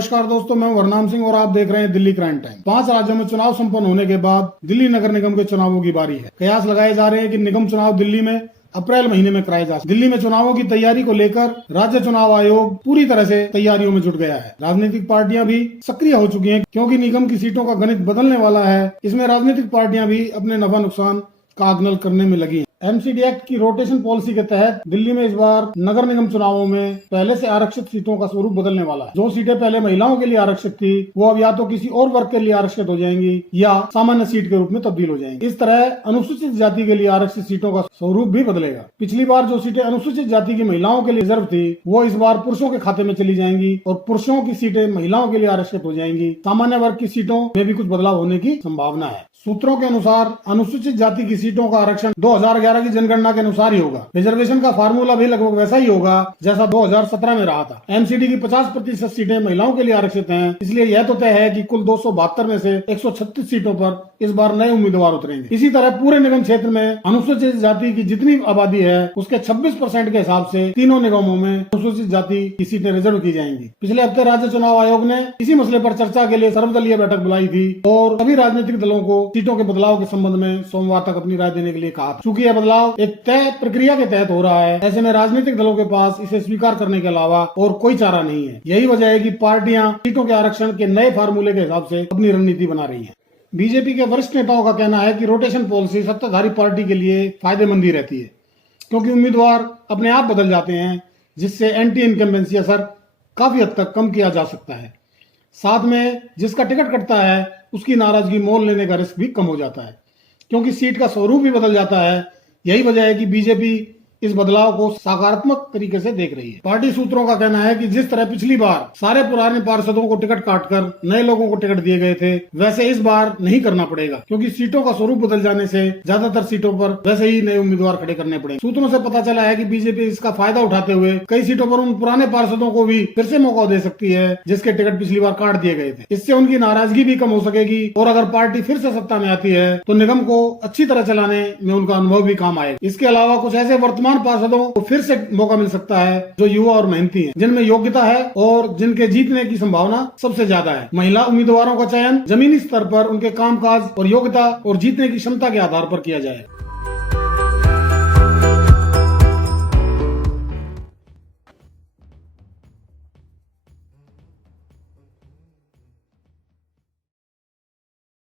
नमस्कार दोस्तों, मैं वरनाम सिंह और आप देख रहे हैं दिल्ली क्राइम टाइम। 5 राज्यों में चुनाव संपन्न होने के बाद दिल्ली नगर निगम के चुनावों की बारी है। कयास लगाए जा रहे हैं कि निगम चुनाव दिल्ली में अप्रैल महीने में कराए जा सकते। दिल्ली में चुनावों की तैयारी को लेकर राज्य चुनाव आयोग पूरी तरह से तैयारियों में जुट गया है। राजनीतिक पार्टियां भी सक्रिय हो चुकी हैं क्योंकि निगम की सीटों का गणित बदलने वाला है। इसमें राजनीतिक पार्टियां भी अपने नफा नुकसान का आकलन करने में लगी। एमसीडी एक्ट की रोटेशन पॉलिसी के तहत दिल्ली में इस बार नगर निगम चुनावों में पहले से आरक्षित सीटों का स्वरूप बदलने वाला है। जो सीटें पहले महिलाओं के लिए आरक्षित थी वो अब या तो किसी और वर्ग के लिए आरक्षित हो जाएंगी या सामान्य सीट के रूप में तब्दील हो जाएंगी। इस तरह अनुसूचित जाति के लिए आरक्षित सीटों का स्वरूप भी बदलेगा। पिछली बार जो सीटें अनुसूचित जाति की महिलाओं के लिए रिजर्व थी वो इस बार पुरुषों के खाते में चली जाएंगी और पुरुषों की सीटें महिलाओं के लिए आरक्षित हो जाएंगी। सामान्य वर्ग की सीटों में भी कुछ बदलाव होने की संभावना है। सूत्रों के अनुसार अनुसूचित जाति की सीटों का आरक्षण 2011 की जनगणना के अनुसार ही होगा। रिजर्वेशन का फार्मूला भी लगभग वैसा ही होगा जैसा 2017 में रहा था। एमसीडी की 50% सीटें महिलाओं के लिए आरक्षित हैं, इसलिए यह तो तय है कि कुल 272 में से 136 सीटों पर इस बार नए उम्मीदवार उतरेंगे। इसी तरह पूरे निगम क्षेत्र में अनुसूचित जाति की जितनी आबादी है उसके 26% के हिसाब से तीनों निगमों में अनुसूचित जाति की सीटें रिजर्व की जाएंगी। पिछले हफ्ते राज्य चुनाव आयोग ने इसी मसले पर चर्चा के लिए सर्वदलीय बैठक बुलाई थी और सभी राजनीतिक दलों को सीटों के बदलाव के संबंध में सोमवार तक अपनी राय देने के लिए कहा। चूंकि यह बदलाव एक तय प्रक्रिया के तहत हो रहा है, ऐसे में राजनीतिक दलों के पास इसे स्वीकार करने के अलावा और कोई चारा नहीं है। यही वजह है कि पार्टियां सीटों के आरक्षण के नए फार्मूले के हिसाब से अपनी रणनीति बना रही हैं। बीजेपी के वरिष्ठ नेताओं का कहना है कि रोटेशन पॉलिसी सत्ताधारी पार्टी के लिए फायदेमंद ही रहती है क्योंकि उम्मीदवार अपने आप बदल जाते हैं, जिससे एंटी इनकम्बेंसी असर काफी हद तक कम किया जा सकता है। साथ में जिसका टिकट कटता है उसकी नाराजगी मोल लेने का रिस्क भी कम हो जाता है क्योंकि सीट का स्वरूप भी बदल जाता है। यही वजह है कि बीजेपी इस बदलाव को सकारात्मक तरीके से देख रही है। पार्टी सूत्रों का कहना है कि जिस तरह पिछली बार सारे पुराने पार्षदों को टिकट काटकर नए लोगों को टिकट दिए गए थे, वैसे इस बार नहीं करना पड़ेगा क्योंकि सीटों का स्वरूप बदल जाने से ज्यादातर सीटों पर वैसे ही नए उम्मीदवार खड़े करने पड़ेंगे। सूत्रों से पता चला है कि बीजेपी इसका फायदा उठाते हुए कई सीटों पर उन पुराने पार्षदों को भी फिर से मौका दे सकती है जिसके टिकट पिछली बार काट दिए गए थे। इससे उनकी नाराजगी भी कम हो सकेगी और अगर पार्टी फिर से सत्ता में आती है तो निगम को अच्छी तरह चलाने में उनका अनुभव भी काम आएगा। इसके अलावा कुछ ऐसे वर्तमान पार्षदों को फिर से मौका मिल सकता है जो युवा और मेहनती हैं, जिनमें योग्यता है और जिनके जीतने की संभावना सबसे ज्यादा है। महिला उम्मीदवारों का चयन जमीनी स्तर पर उनके कामकाज और योग्यता और जीतने की क्षमता के आधार पर किया जाएगा।